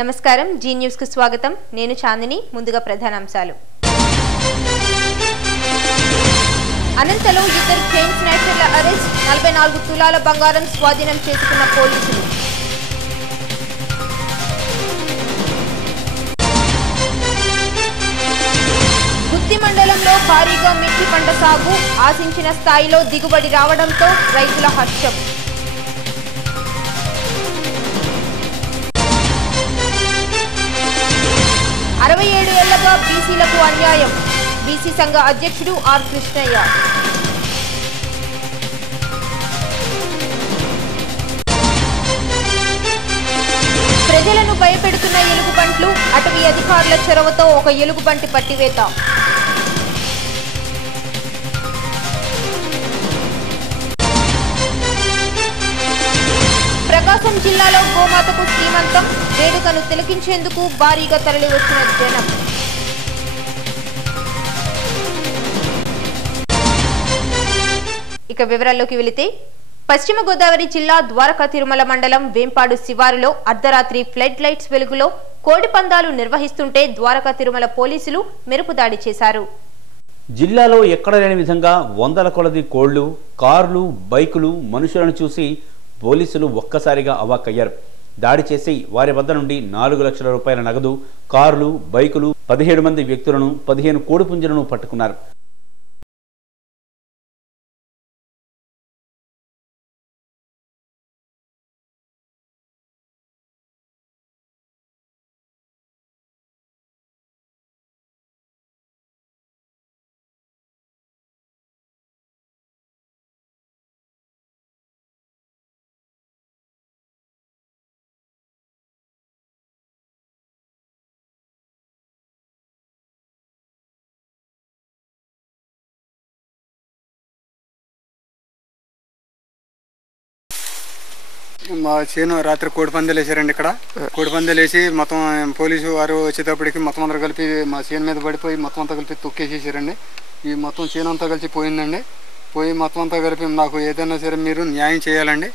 నమస్కారం G news కు స్వాగతం నేను చాందిని ముందుగా ప్రధానాంశాలు అనంతలో ఇద్దరు చైన్ స్నాచర్ల అరెస్ట్ 44 తులాల బంగారం స్వాధీనం చేసుకున్న పోలీసులు గుత్తి మండలంలో భారీగా మిర్చి పంట సాగు ఆశించిన స్థాయిలో దిగుబడి రావడంతో రైతుల హర్షం 67 ఏళ్లుగా బీసీలకు అన్యాయం బీసీ సంఘ అధ్యక్షుడు ఆర్ కృష్ణయ్య ప్రజలను భయపెడుతున్న ఎలుగుబంట్లు అటవీ అధికారుల చొరవతో ఒక ఎలుగుబంటి పట్టివేత ప్రకాశం జిల్లాలో గోమాతకు శ్రీమంతం వేడుకను తిలకించేందుకు భారీగా తరలివచ్చిన జనం ఇక వివరాల్లోకి వెళితే పశ్చిమ గోదావరి జిల్లా ద్వారకా తిరుమల మండలం వేంపాడు శివారులో అర్ధరాత్రి ఫ్లడ్ లైట్స్ వెలుగులో కోడి పందాలు నిర్వహిస్తుంటే ద్వారకా తిరుమల పోలీసులు మెరుపు దాడి చేశారు. జిల్లాలో ఎక్కడ లేని విధంగా వందల కొలది కోళ్లు, కార్లు, బైకులు, మనుషులను చూసి పోలీసులు ఒక్కసారిగా అవాక్కయ్యారు. దాడి చేసి వారి వద్ద నుండి 4 లక్షల రూపాయల నగదు, కార్లు, బైకులు, 17 మంది వ్యక్తులను, 15 కోడిపుంజలను పట్టుకున్నారు. మా చేను రాత్రి కోడి పందాలు వేసారండి. ఇక్కడ కోడి పందాలు వేసి మొత్తం పోలీసు వారు వచ్చేటప్పటికి మొత్తం అందరూ కలిపి మా చేను మీద పడిపోయి మొత్తం అంతా కలిపి తొక్కేసేసారండి. ఈ మొత్తం చేను అంతా కలిసి పోయిందండి. పోయి మొత్తం అంతా కలిపి నాకు ఏదైనా సరే మీరు న్యాయం చేయాలండి.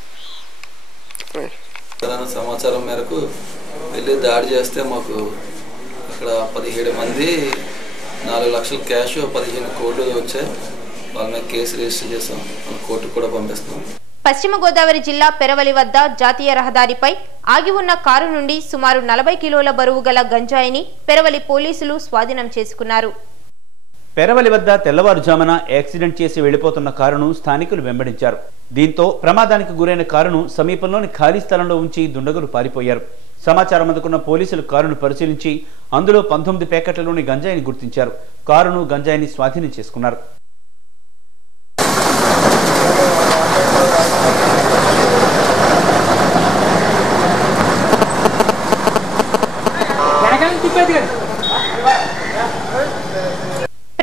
సమాచారం మేరకు వెళ్ళి దాడి చేస్తే మాకు అక్కడ 17 మంది 4 లక్షల క్యాష్ 15 కోట్లు వచ్చాయి. వాళ్ళ మీద కేసు రిజిస్టర్ చేసాం. కోర్టుకు కూడా పంపిస్తాం. పశ్చిమ గోదావరి జిల్లా పెరవలి వద్ద జాతీయ రహదారిపై ఆగి ఉన్న కారు నుండి సుమారు 40 కిలోల బరువు గల గంజాయిని పెరవలి పోలీసులు స్వాధీనం చేసుకున్నారు. పెరవలి వద్ద తెల్లవారుజామున యాక్సిడెంట్ చేసి వెళ్లిపోతున్న కారును స్థానికులు వెంబడించారు. దీంతో ప్రమాదానికి గురైన కారును సమీపంలోని ఖాళీ స్థలంలో ఉంచి దుండగులు పారిపోయారు. సమాచారం అందుకున్న పోలీసులు కారును పరిశీలించి అందులో 19 ప్యాకెట్లలోని గంజాయిని గుర్తించారు. కారును, గంజాయిని స్వాధీనం చేసుకున్నారు.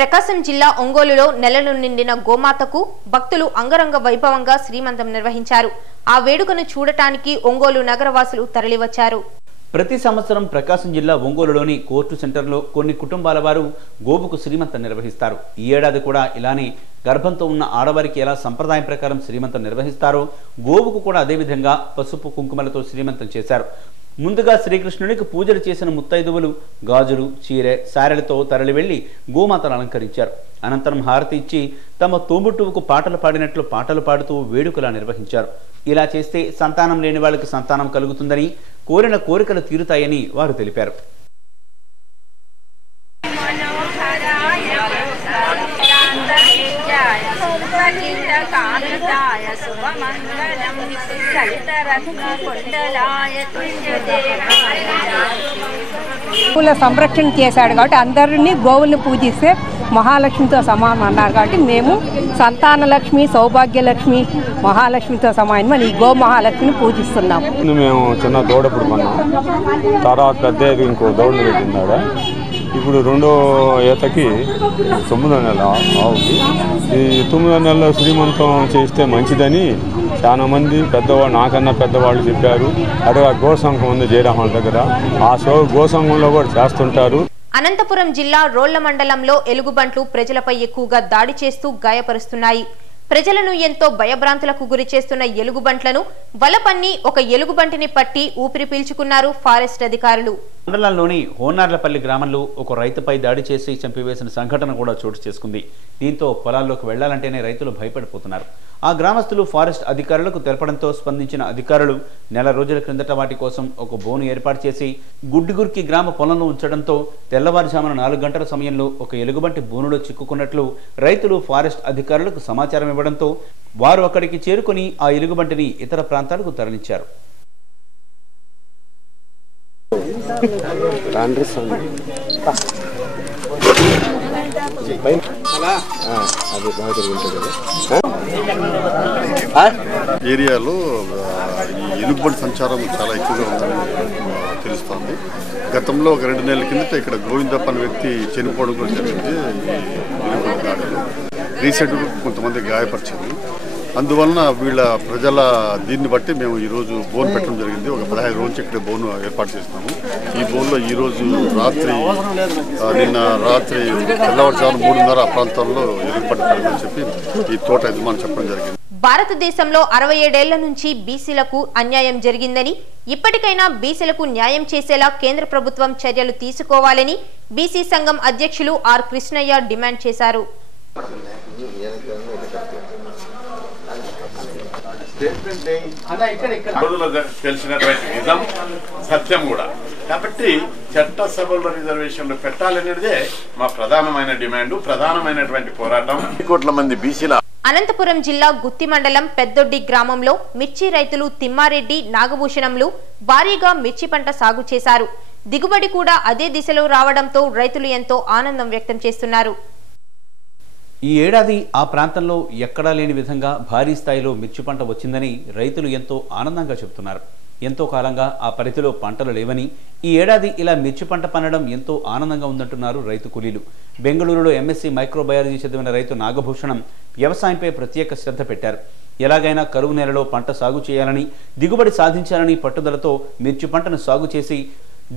ప్రకాశం జిల్లా ఒంగోలులో నెలలు నిండిన గోమాతకు భక్తులు అంగరంగ వైభవంగా శ్రీమంతం నిర్వహించారు. ఆ వేడుకను చూడటానికి ఒంగోలు నగరవాసులు తరలివచ్చారు. ప్రతి సంవత్సరం ప్రకాశం జిల్లా ఒంగోలులోని కోర్టు సెంటర్లో కొన్ని కుటుంబాల వారు గోవుకు శ్రీమంతం నిర్వహిస్తారు. ఈ ఏడాది కూడా ఇలానే గర్భంతో ఉన్న ఆడవారికి ఎలా సంప్రదాయం ప్రకారం శ్రీమంతం నిర్వహిస్తారో గోవుకు కూడా అదేవిధంగా పసుపు కుంకుమలతో శ్రీమంతం చేశారు. ముందుగా శ్రీకృష్ణునికి పూజలు చేసిన ముత్తైదువులు గాజులు, చీరె, సారెలతో తరలి వెళ్లి గోమాతను అలంకరించారు. అనంతరం హారతి ఇచ్చి తమ తోబుట్టువుకు పాటలు పాడినట్లు పాటలు పాడుతూ వేడుకలా నిర్వహించారు. ఇలా చేస్తే సంతానం లేని వాళ్ళకి సంతానం కలుగుతుందని, కోరిన కోరికలు తీరుతాయని వారు తెలిపారు. గోవుల సంరక్షణ చేశాడు కాబట్టి అందరినీ గోవుల్ని పూజిస్తే మహాలక్ష్మితో సమానం అన్నారు కాబట్టి మేము సంతానలక్ష్మి, సౌభాగ్యలక్ష్మి, మహాలక్ష్మితో సమానం అని ఈ గో మహాలక్ష్మిని పూజిస్తున్నాం. మేము చిన్న దూడప్పుడు కొన్నాం. తర్వాత పెద్ద ఇంకో దూడను పెట్టిందాడ. ఇప్పుడు రెండో ఈతకి 9వ నెల ఆవుకి. ఈ 9వ నెలలో శ్రీమంతం చేస్తే మంచిదని చాలా మంది పెద్దవాళ్ళు, నాకన్నా పెద్దవాళ్ళు చెప్పారు. అదే గోసంఘం ఉంది జయరామన్ దగ్గర, ఆ గోసంఘంలో కూడా చేస్తుంటారు. అనంతపురం జిల్లా రోళ్ల మండలంలో ఎలుగుబంట్లు ప్రజలపై ఎక్కువగా దాడి చేస్తూ గాయపరుస్తున్నాయి. ప్రజలను ఎంతో భయభ్రాంతులకు గురి చేస్తున్న ఎలుగుబంట్లను వలపన్ని ఒక ఎలుగుబంటిని పట్టి ఊపిరి పీల్చుకున్నారు ఫారెస్ట్ అధికారులు. మండలంలోని హోనార్లపల్లి గ్రామంలో ఒక రైతుపై దాడి చేసి చంపివేసిన సంఘటన కూడా చోటు చేసుకుంది. దీంతో పొలాల్లోకి వెళ్లాలంటేనే రైతులు భయపడిపోతున్నారు. ఆ గ్రామస్తులు ఫారెస్ట్ అధికారులకు తెలపడంతో స్పందించిన అధికారులు నెల రోజుల క్రిందట వాటి కోసం ఒక బోను ఏర్పాటు చేసి గుడ్డిగుర్కి గ్రామ పొలంలో ఉంచడంతో తెల్లవారుజామున 4 గంటల సమయంలో ఒక ఎలుగుబంటి బోనులో చిక్కుకున్నట్లు రైతులు ఫారెస్ట్ అధికారులకు సమాచారం ఇవ్వడంతో వారు అక్కడికి చేరుకుని ఆ ఎలుగుబంటిని ఇతర ప్రాంతాలకు తరలించారు. ఏరియాలో ఈ ఎలుగుబంటి సంచారం చాలా ఎక్కువగా ఉందని తెలుస్తోంది. గతంలో ఒక 2 నెలల కిందట ఇక్కడ గోవిందప్ప అనే వ్యక్తి చనిపోవడం కూడా జరిగింది. ఎలుగుబంటి దాడిలో రీసెంట్గా కొంతమంది గాయపరిచింది. అందువలన వీళ్ళ ప్రజల దీన్ని బట్టి మేము ఈరోజు బోన్ పెట్టడం జరిగింది. ఒక 15 రోజులు ఇక్కడ బోన్ ఏర్పాటు చేస్తున్నాము. ఈ బోన్లో ఈరోజు నిన్న రాత్రి తెల్లవారుజామున 3:30 ఆ ప్రాంతంలో ఎలుగుబంటి పడిందని చెప్పి ఈ తోట యజమాని చెప్పడం జరిగింది. భారతదేశంలో 67 ఏళ్ల నుంచి బీసీలకు అన్యాయం జరిగిందని, ఇప్పటికైనా బీసీలకు న్యాయం చేసేలా కేంద్ర ప్రభుత్వం చర్యలు తీసుకోవాలని బీసీ సంఘం అధ్యక్షులు ఆర్ కృష్ణయ్య డిమాండ్ చేశారు. తెలిసినటువంటి నిజం సత్యం కూడా కాబట్టి చట్టసభల్లో రిజర్వేషన్లు పెట్టాలనేదే మా ప్రధానమైన డిమాండ్, ప్రధానమైనటువంటి పోరాటం. కోట్ల మంది బీసీల అనంతపురం జిల్లా గుత్తి మండలం పెద్దొడ్డి గ్రామంలో మిర్చి రైతులు తిమ్మారెడ్డి, నాగభూషణంలు భారీగా మిర్చి పంట సాగు చేశారు. దిగుబడి కూడా అదే దిశలో రావడంతో రైతులు ఎంతో ఆనందం వ్యక్తం చేస్తున్నారు. ఈ ఏడాది ఆ ప్రాంతంలో ఎక్కడా లేని విధంగా భారీ స్థాయిలో మిర్చి పంట వచ్చిందని రైతులు ఎంతో ఆనందంగా చెబుతున్నారు. ఎంతో కాలంగా ఆ పరిధిలో పంటలు లేవని ఈ ఏడాది ఇలా మిర్చి పంట పండడం ఎంతో ఆనందంగా ఉందంటున్నారు రైతు కూలీలు. బెంగళూరులో ఎంఎస్సీ మైక్రోబయాలజీ చదివిన రైతు నాగభూషణం వ్యవసాయంపై ప్రత్యేక శ్రద్ధ పెట్టారు. ఎలాగైనా కరువు నేలలో పంట సాగు చేయాలని, దిగుబడి సాధించాలని పట్టుదలతో మిర్చి పంటను సాగు చేసి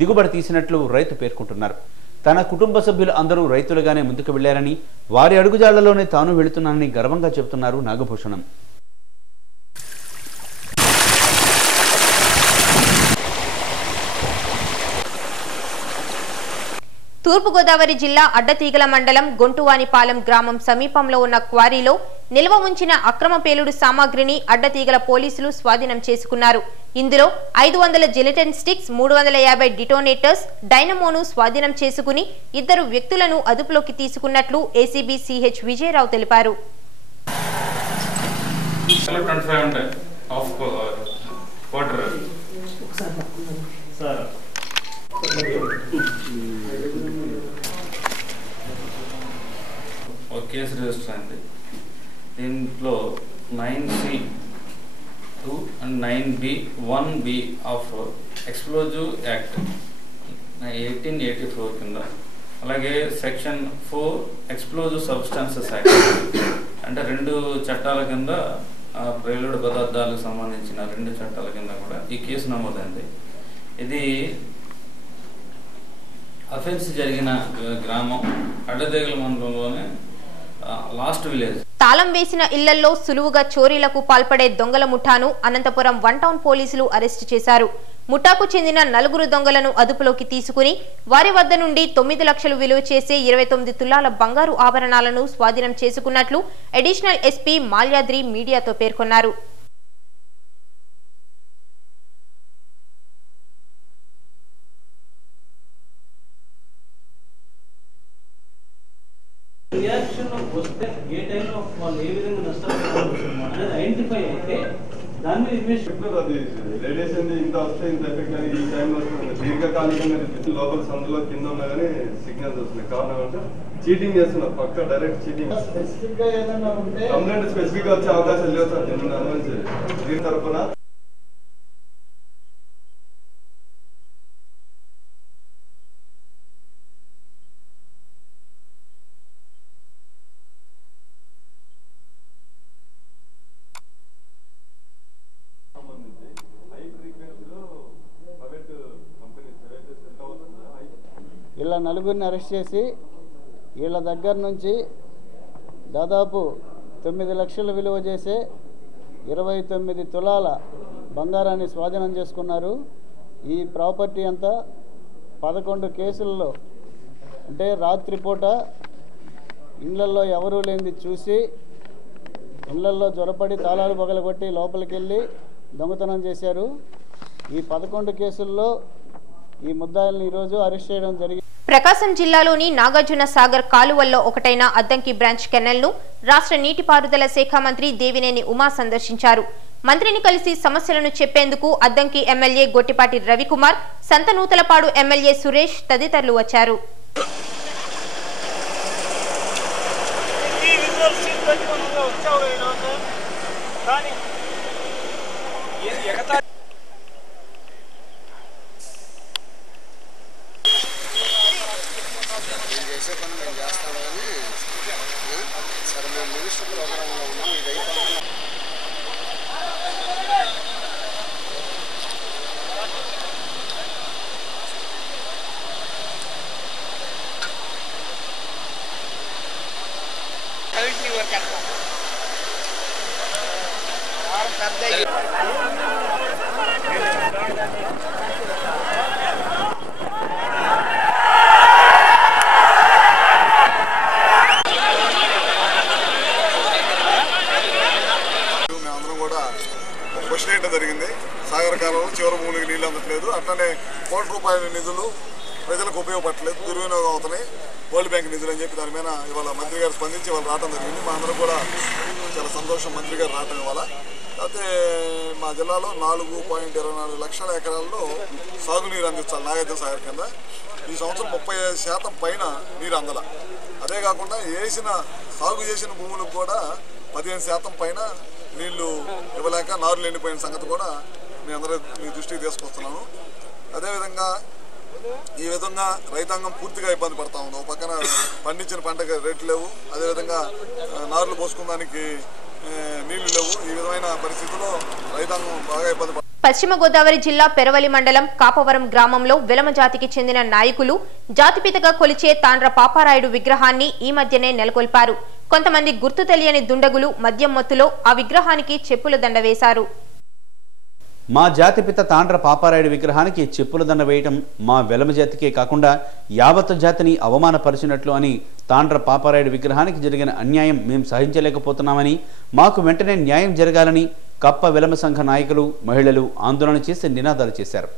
దిగుబడి తీసినట్లు రైతు పేర్కొంటున్నారు. తన కుటుంబ సభ్యులు అందరూ రైతులుగానే ముందుకు వెళ్లారని, వారి అడుగుజాడలోనే తాను వెళుతున్నానని గర్వంగా చెబుతున్నారు నాగభూషణం. తూర్పుగోదావరి జిల్లా అడ్డతీగల మండలం గొంటువానిపాలెం గ్రామం సమీపంలో ఉన్న క్వారీలో నిల్వ ఉంచిన అక్రమ పేలుడు సామాగ్రిని అడ్డతీగల పోలీసులు స్వాధీనం చేసుకున్నారు. ఇందులో 500 జిలెటిన్ స్టిక్స్, 350 డిటోనేటర్స్, డైనమోను స్వాధీనం చేసుకుని 2 వ్యక్తులను అదుపులోకి తీసుకున్నట్లు ఏసీబీ సిహెచ్ విజయరావు తెలిపారు. కేసు రిజిస్టర్ అయింది. దీంట్లో 9C2 and 9B1B of explosive act 1884 కింద, అలాగే సెక్షన్ 4 ఎక్స్ప్లోజివ్ సబ్స్టాన్సెస్ యాక్ట్ అంటే 2 చట్టాల కింద, ప్రేలుడు పదార్థాలకు సంబంధించిన 2 చట్టాల కింద కూడా ఈ కేసు నమోదైంది. ఇది అఫెన్స్ జరిగిన గ్రామం అడ్డతీగల మండలంలోనే లాస్ట్ విలేజ్. తాళం వేసిన ఇళ్లలో సులువుగా చోరీలకు పాల్పడే దొంగల ముఠాను అనంతపురం 1 టౌన్ పోలీసులు అరెస్టు చేశారు. ముఠాకు చెందిన 4 దొంగలను అదుపులోకి తీసుకుని వారి వద్ద నుండి 9 లక్షలు విలువ చేసే 29 తులాల బంగారు ఆభరణాలను స్వాధీనం చేసుకున్నట్లు అడిషనల్ ఎస్పీ మాల్యాద్రి మీడియాతో పేర్కొన్నారు. రియాక్షన్ వస్తే ఏ టైంలో వాళ్ళు ఏ విధంగా నష్టాలు అనేది ఐడెంటిఫై అయితే దాన్ని అది రేడియేషన్ ఇంత వస్తే ఇంత ఎఫెక్ట్ అని ఈ టైంలో దీర్ఘకాలికంగా లోపల సందులో కింద ఉన్నా కానీ సిగ్నల్స్ వస్తున్నాయి. కారణం అంటే చీటింగ్ చేస్తున్నారు, పక్క డైరెక్ట్ చీటింగ్. కంప్లైంట్ స్పెసిఫిక్ గా వచ్చే అవకాశాలు లేవు సార్. నేను అనుమతి దీని తరఫున ఇలా 4గురిని అరెస్ట్ చేసి వీళ్ళ దగ్గర నుంచి దాదాపు 9 లక్షల విలువ చేసే 29 తులాల బంగారాన్ని స్వాధీనం చేసుకున్నారు. ఈ ప్రాపర్టీ అంతా 11 కేసుల్లో అంటే రాత్రిపూట ఇళ్లల్లో ఎవరూ లేనిది చూసి ఇళ్లల్లో జ్వరపడి తాళాలు పగలగొట్టి లోపలికి వెళ్ళి దొంగతనం చేశారు. ఈ 11 కేసుల్లో ఈ ముద్దాయిల్ని ఈరోజు అరెస్ట్ చేయడం జరిగింది. ప్రకాశం జిల్లాలోని నాగార్జున సాగర్ కాలువల్లో ఒకటైన అద్దంకి బ్రాంచ్ కెనాల్ను రాష్ట్ర నీటిపారుదల శాఖ మంత్రి దేవినేని ఉమా సందర్శించారు. మంత్రిని కలిసి సమస్యలను చెప్పేందుకు అద్దంకి ఎమ్మెల్యే గొట్టిపాటి రవికుమార్, సంతనూతలపాడు ఎమ్మెల్యే సురేష్ తదితరులు వచ్చారు. జరిగింది. సాగర్ కాలంలో చివరి భూమికి నీళ్ళు అందట్లేదు. అట్లనే ₹1 నిధులు ప్రజలకు ఉపయోగపడలేదు, దుర్వినియోగం అవుతున్నాయి, వరల్డ్ బ్యాంక్ నిధులు అని చెప్పి దాని మీద ఇవాళ మంత్రి గారు స్పందించి వాళ్ళు రావడం జరిగింది. మా అందరూ కూడా చాలా సంతోషం మంత్రి గారు రావడం ఇవాళ. అయితే మా జిల్లాలో 4.24 లక్షల ఎకరాల్లో సాగునీరు అందించాలి నాగార్జున సాగర్ కింద. ఈ సంవత్సరం 30% పైన నీరు అందల. అదే కాకుండా సాగు చేసిన భూములకు కూడా 15% పైన నీళ్లు ఇవ్వలేక నారులు ఎండిపోయిన సంగతి కూడా మీ దృష్టికి తీసుకొస్తున్నాను. అదేవిధంగా ఈ విధంగా రైతాంగం పూర్తిగా ఇబ్బంది పడతా ఉంది. ఒక పక్కన పండించిన పంటకి రేట్లు లేవు, అదేవిధంగా నారులు పోసుకోవడానికి నీళ్లు లేవు. ఈ విధమైన పరిస్థితుల్లో రైతాంగం బాగా ఇబ్బంది. పశ్చిమ గోదావరి జిల్లా పెరవలి మండలం కాపవరం గ్రామంలో వెలమ జాతికి చెందిన నాయకులు జాతిపితగా కొలిచే తాండ్ర పాపారాయుడు విగ్రహాన్ని ఈ మధ్యనే నెలకొల్పారు. కొంతమంది గుర్తు తెలియని దుండగులు మద్యం మత్తులో ఆ విగ్రహానికి చెప్పుల దండ వేశారు. మా జాతిపిత తాండ్ర పాపారాయుడు విగ్రహానికి చెప్పుల దండ వేయటం మా వెలమ జాతికే కాకుండా యావత్ జాతిని అవమానపరిచినట్లు అని తాండ్ర పాపారాయుడు విగ్రహానికి జరిగిన అన్యాయం మేము సహించలేకపోతున్నామని, మాకు వెంటనే న్యాయం జరగాలని కప్ప వెలమ సంఘ నాయకులు, మహిళలు ఆందోళన చేసి నినాదాలు చేశారు.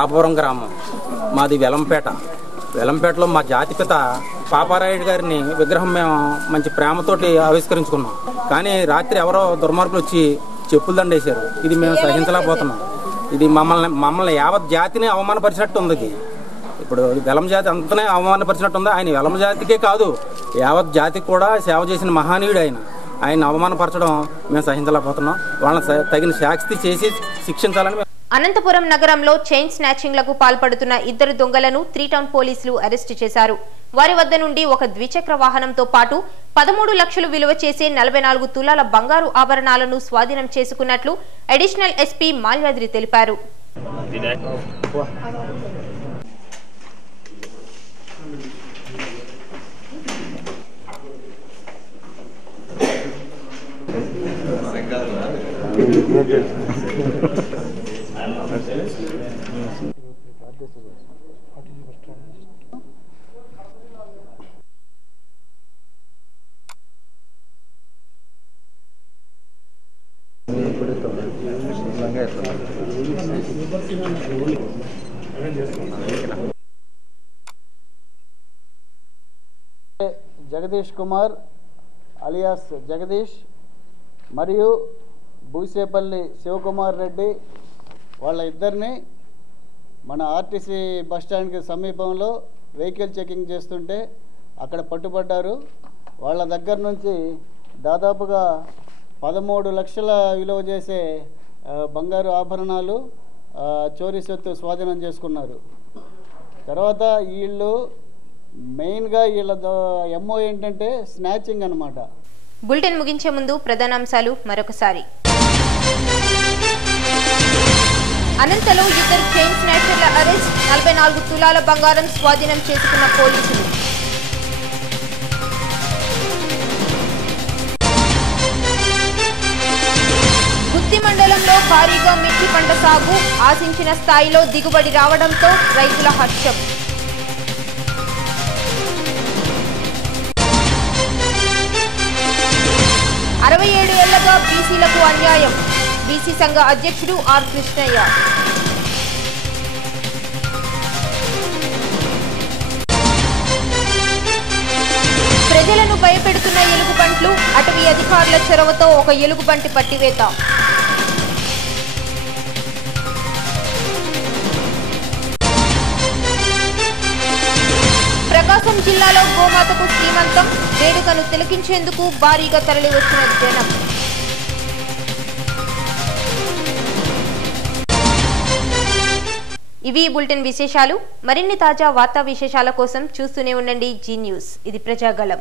కాపవరం గ్రామం మాది వెలంపేటలో మా జాతిపిత పాపారాయుడు గారిని విగ్రహం మేము మంచి ప్రేమతోటి ఆవిష్కరించుకున్నాం. కానీ రాత్రి ఎవరో దుర్మార్గులు వచ్చి చెప్పులు దండేశారు. ఇది మేము సహించలేకపోతున్నాం. ఇది మమ్మల్ని యావత్ జాతిని అవమానపరిచినట్టు ఉంది. ఇప్పుడు వెలం జాతి అంతనే అవమానపరిచినట్టు ఉంది. ఆయన వెలం జాతికే కాదు, యావత్ జాతికి కూడా సేవ చేసిన మహానీయుడు ఆయన అవమానపరచడం మేము సహించలేకపోతున్నాం. వాళ్ళని తగిన శాస్తి చేసి శిక్షించాలని. అనంతపురం నగరంలో చైన్ స్నాచింగ్లకు పాల్పడుతున్న 2 దొంగలను 3 టౌన్ పోలీసులు అరెస్టు చేశారు. వారి వద్ద నుండి ఒక ద్విచక్ర వాహనంతో పాటు 13 లక్షలు విలువ చేసే 44 తులాల బంగారు ఆభరణాలను స్వాధీనం చేసుకున్నట్లు అడిషనల్ ఎస్పీ మాల్యాద్రి తెలిపారు. జగదీష్ కుమార్ అలియాస్ జగదీష్ మరియు బూసేపల్లి శివకుమార్ రెడ్డి వాళ్ళ ఇద్దరిని మన ఆర్టీసీ బస్టాండ్కి సమీపంలో వెహికల్ చెకింగ్ చేస్తుంటే అక్కడ పట్టుబడ్డారు. వాళ్ళ దగ్గర నుంచి దాదాపుగా 13 లక్షల విలువ చేసే బంగారు ఆభరణాలు చోరీ సొత్తు స్వాధీనం చేసుకున్నారు. తర్వాత వీళ్ళు మెయిన్గా వీళ్ళ ఎంఓ ఏంటంటే స్నాచింగ్ అన్నమాట. బులెటిన్ ముగించే ముందు ప్రధానాంశాలు మరొకసారి. అనంతలో ఇద్దరు చైన్ స్నాచర్ల అరెస్ట్, 44 తులాల బంగారం స్వాధీనం చేసుకున్న పోలీసులు. గుత్తి మండలంలో భారీగా మిర్చి పంట సాగు, ఆశించిన స్థాయిలో దిగుబడి రావడంతో రైతుల హర్షం. అరవై 67 ఏళ్లుగా బీసీలకు అన్యాయం, బీసీ సంఘ అధ్యక్షుడు ఆర్ కృష్ణయ్య. ప్రజలను భయపెడుతున్న ఎలుగుబంట్లు, అటవీ అధికారుల చొరవతో ఒక ఎలుగుబంటి పట్టివేత. ప్రకాశం జిల్లాలో గోమాతకు శ్రీమంతం, వేడుకను తిలకించేందుకు భారీగా తరలివచ్చిన జనం. ఇవి బులెటిన్ విశేషాలు. మరిన్ని తాజా వార్తా విశేషాల కోసం చూస్తూనే ఉండండి జీ న్యూస్. ఇది ప్రజాగళం.